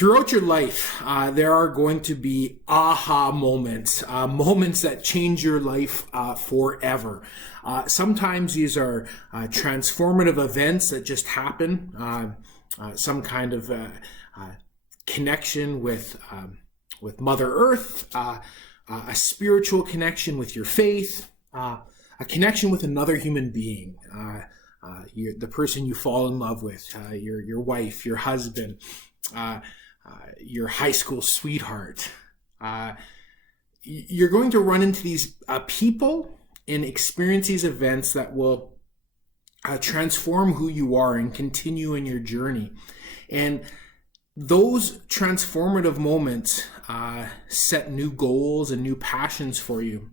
Throughout your life, there are going to be aha moments, moments that change your life forever. Sometimes these are transformative events that just happen, some kind of connection with Mother Earth, a spiritual connection with your faith, a connection with another human being, the person you fall in love with, your wife, your husband, your high school sweetheart. You're going to run into these people and experience these events that will transform who you are and continue in your journey. And those transformative moments set new goals and new passions for you.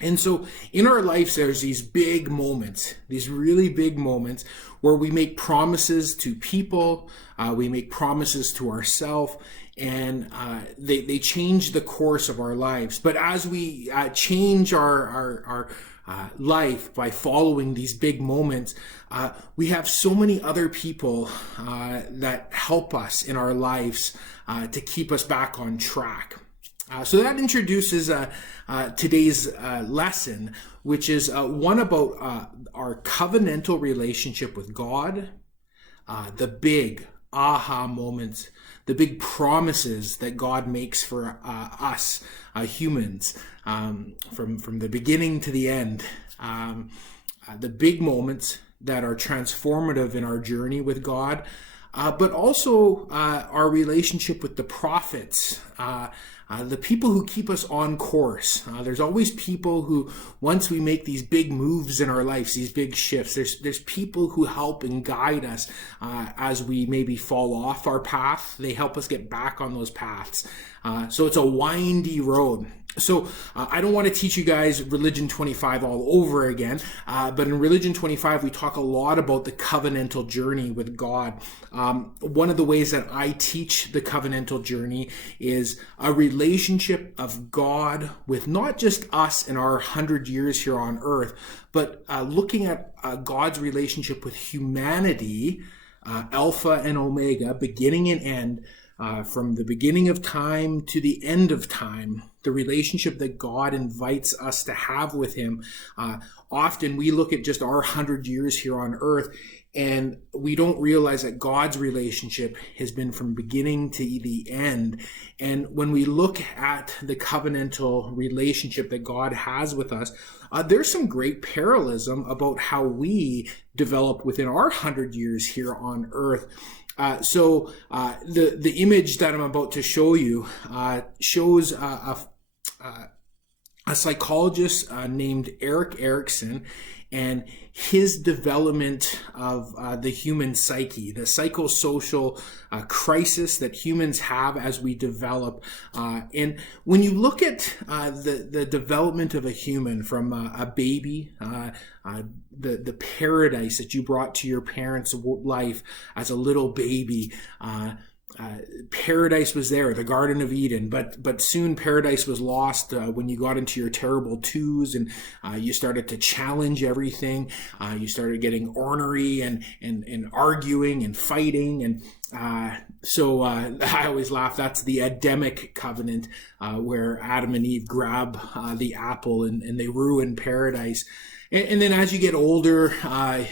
And so in our lives, there's these big moments, these really big moments where we make promises to people, we make promises to ourselves, and they change the course of our lives. But as we change our life by following these big moments, we have so many other people that help us in our lives to keep us back on track. So that introduces today's lesson, which is one about our covenantal relationship with God, the big aha moments, the big promises that God makes for us humans, from the beginning to the end, the big moments that are transformative in our journey with God, but also our relationship with the prophets, the people who keep us on course. There's always people who, once we make these big moves in our lives, these big shifts, there's people who help and guide us as we maybe fall off our path. They help us get back on those paths. So it's a windy road. So I don't want to teach you guys Religion 25 all over again, but in Religion 25, we talk a lot about the covenantal journey with God. One of the ways that I teach the covenantal journey is a relationship of God with not just us in our 100 years here on earth, but looking at God's relationship with humanity, Alpha and Omega, beginning and end, from the beginning of time to the end of time, the relationship that God invites us to have with him. Often we look at just our 100 years here on earth, and we don't realize that God's relationship has been from beginning to the end. And when we look at the covenantal relationship that God has with us, there's some great parallelism about how we develop within our 100 years here on earth. So the image that I'm about to show you shows a psychologist named Erik Erikson and his development of the human psyche, the psychosocial crisis that humans have as we develop. And when you look at the development of a human from a baby, the paradise that you brought to your parents' life as a little baby, paradise was there, the Garden of Eden, but soon paradise was lost when you got into your terrible twos and you started to challenge everything. You started getting ornery and arguing and fighting. And so I always laugh, that's the Edenic covenant, where Adam and Eve grab the apple and they ruin paradise. And then as you get older,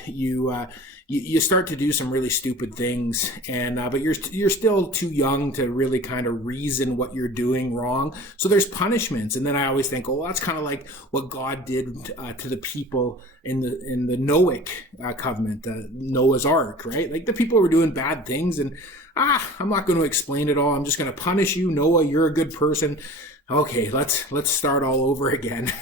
you start to do some really stupid things, and but you're still too young to really kind of reason what you're doing wrong. So there's punishments, and then I always think, oh, that's kind of like what God did to the people in the Noahic covenant, Noah's Ark, right? Like the people were doing bad things, and I'm not going to explain it all. I'm just going to punish you, Noah. You're a good person. Okay, let's start all over again.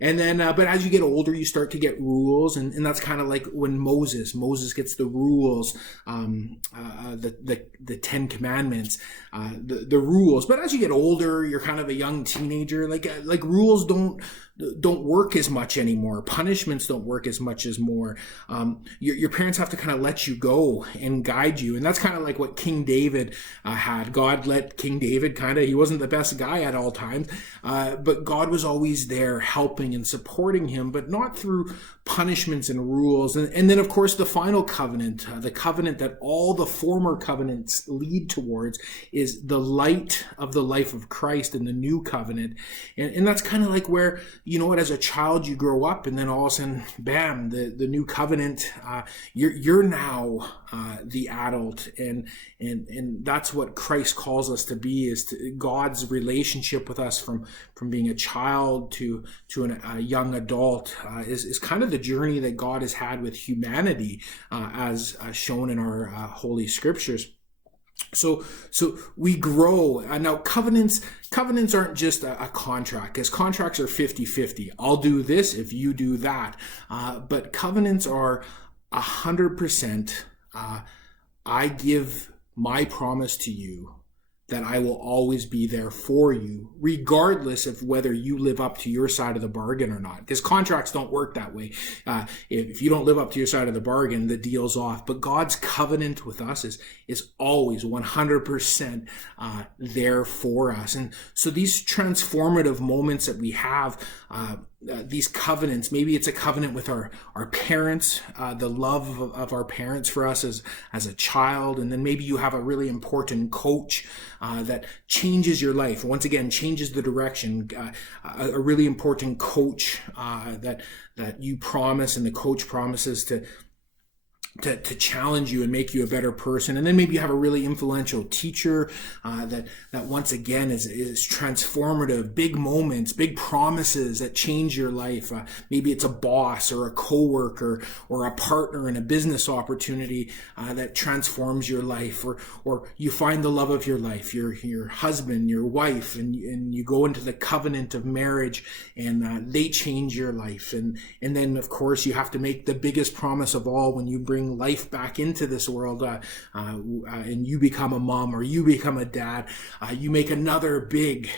And then, but as you get older, you start to get rules, and that's kind of like when Moses gets the rules, the 10 Commandments, the rules. But as you get older, you're kind of a young teenager. Like rules don't work as much anymore. Punishments don't work as much as more. Your parents have to kind of let you go and guide you. And that's kind of like what King David had. God let King David he wasn't the best guy at all times. times, but God was always there helping and supporting him, but not through punishments and rules. And then, of course, the final covenant, the covenant that all the former covenants lead towards, is the light of the life of Christ in the new covenant. And that's kind of like where, you know what, as a child you grow up, and then all of a sudden, bam, the new covenant, you're now the adult, and that's what Christ calls us to be, is to God's relationship with us from being a child to a young adult, is kind of the journey that God has had with humanity, as shown in our holy scriptures. So we grow. Now, covenants aren't just a contract, because contracts are 50-50. I'll do this if you do that. But covenants are 100%. I give my promise to you that I will always be there for you, regardless of whether you live up to your side of the bargain or not. Because contracts don't work that way. If you don't live up to your side of the bargain, the deal's off. But God's covenant with us is always 100% there for us. And so these transformative moments that we have, these covenants, maybe it's a covenant with our parents, the love of our parents for us as a child, and then maybe you have a really important coach that changes your life, once again changes the direction, a really important coach that you promise, and the coach promises to challenge you and make you a better person. And then maybe you have a really influential teacher that once again is transformative, big moments, big promises that change your life. Maybe it's a boss or a coworker or a partner in a business opportunity that transforms your life, or you find the love of your life, your husband, your wife, and you go into the covenant of marriage, and they change your life. And then, of course, you have to make the biggest promise of all when you bring life back into this world, and you become a mom or you become a dad, you make another big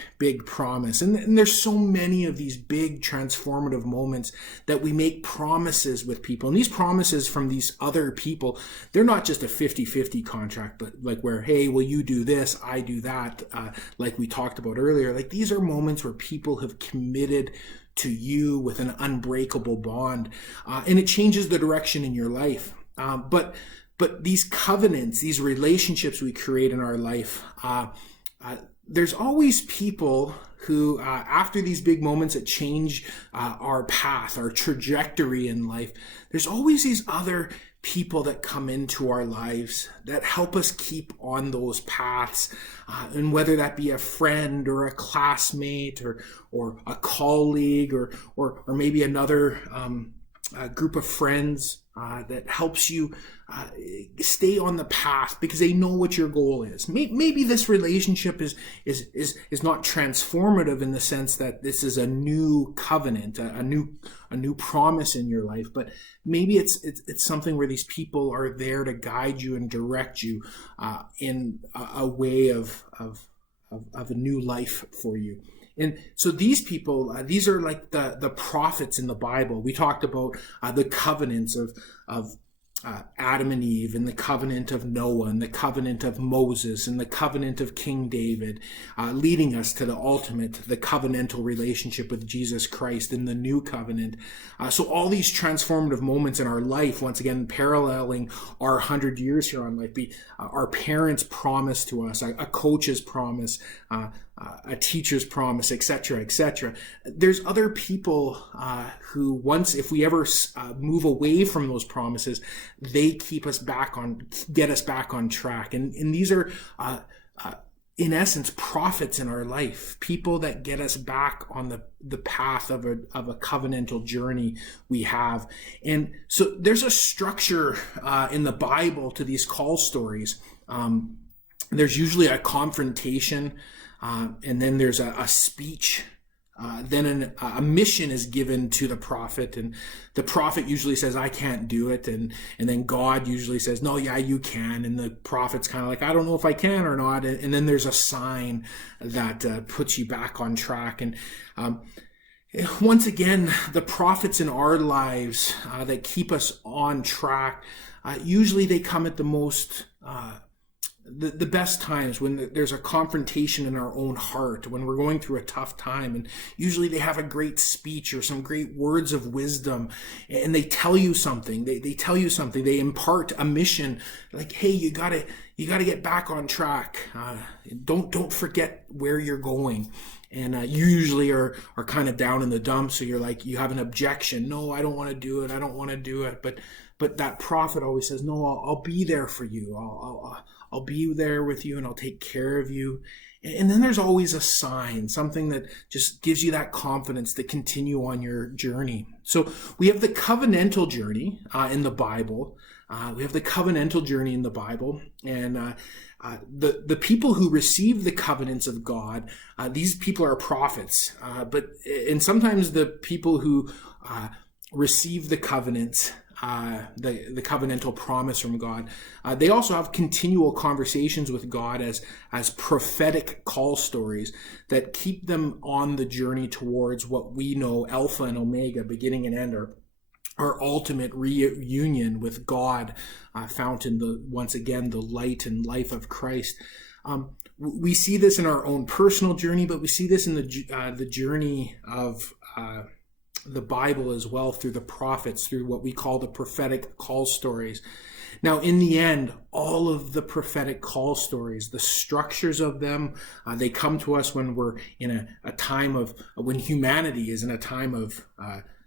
promise. And there's so many of these big transformative moments that we make promises with people. And these promises from these other people, they're not just a 50-50 contract, but like where, hey, well, you do this, I do that, like we talked about earlier. Like, these are moments where people have committed to you with an unbreakable bond, and it changes the direction in your life. But these covenants, these relationships we create in our life, there's always people who, after these big moments that change our path, our trajectory in life, there's always these other people that come into our lives that help us keep on those paths, and whether that be a friend or a classmate or a colleague or maybe another group of friends that helps you stay on the path because they know what your goal is. Maybe this relationship is not transformative in the sense that this is a new covenant, a new promise in your life, but maybe it's something where these people are there to guide you and direct you in a way of a new life for you. And so these people, these are like the prophets in the Bible. We talked about the covenants of Adam and Eve, and the covenant of Noah, and the covenant of Moses, and the covenant of King David, leading us to the ultimate, the covenantal relationship with Jesus Christ in the new covenant. So all these transformative moments in our life, once again, paralleling our 100 years here on life, our parents' promise to us, a coach's promise, a teacher's promise, etc., etc. There's other people who, if we ever move away from those promises, they get us back on track. And these are, in essence, prophets in our life, people that get us back on the path of a covenantal journey we have. And so there's a structure in the Bible to these call stories. There's usually a confrontation, and then there's a speech. Then a mission is given to the prophet, and the prophet usually says, I can't do it. And then God usually says, no, yeah, you can. And the prophet's kind of like, I don't know if I can or not. And then there's a sign that puts you back on track. And once again, the prophets in our lives that keep us on track, usually they come at the most the best times when there's a confrontation in our own heart, when we're going through a tough time. And usually they have a great speech or some great words of wisdom, and they tell you something. They tell you something. They impart a mission, like, hey, you gotta get back on track. Don't forget where you're going. And you usually are kind of down in the dumps, so you're like, you have an objection. No, I don't want to do it. I don't want to do it. But that prophet always says, no, I'll be there for you. I'll be there with you, and I'll take care of you. And then there's always a sign, something that just gives you that confidence to continue on your journey. So we have the covenantal journey in the Bible. We have the covenantal journey in the Bible, and the people who receive the covenants of God, these people are prophets. And sometimes the people who receive the covenants, the covenantal promise from God, they also have continual conversations with God as prophetic call stories that keep them on the journey towards what we know, Alpha and Omega, beginning and end, our ultimate reunion with God, found in once again the light and life of Christ. We see this in our own personal journey, but we see this in the journey of the Bible as well, through the prophets, through what we call the prophetic call stories. Now, in the end, all of the prophetic call stories, the structures of them, they come to us when we're in a time of, when humanity is in a time of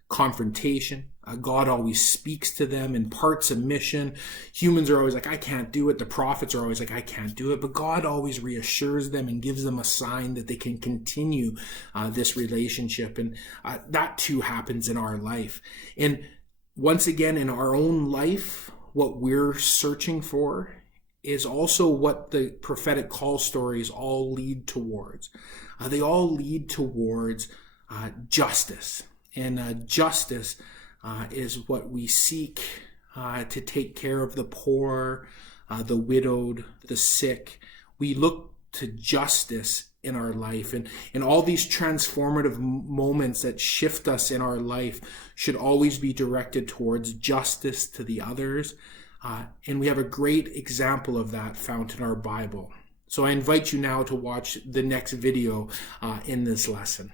confrontation. God always speaks to them, imparts a mission. Humans are always like, I can't do it. The prophets are always like, I can't do it. But God always reassures them and gives them a sign that they can continue this relationship. And that too happens in our life. And once again, in our own life, what we're searching for is also what the prophetic call stories all lead towards. They all lead towards justice. And justice is what we seek to take care of the poor, the widowed, the sick. We look to justice in our life. And all these transformative moments that shift us in our life should always be directed towards justice to the others. And we have a great example of that found in our Bible. So I invite you now to watch the next video in this lesson.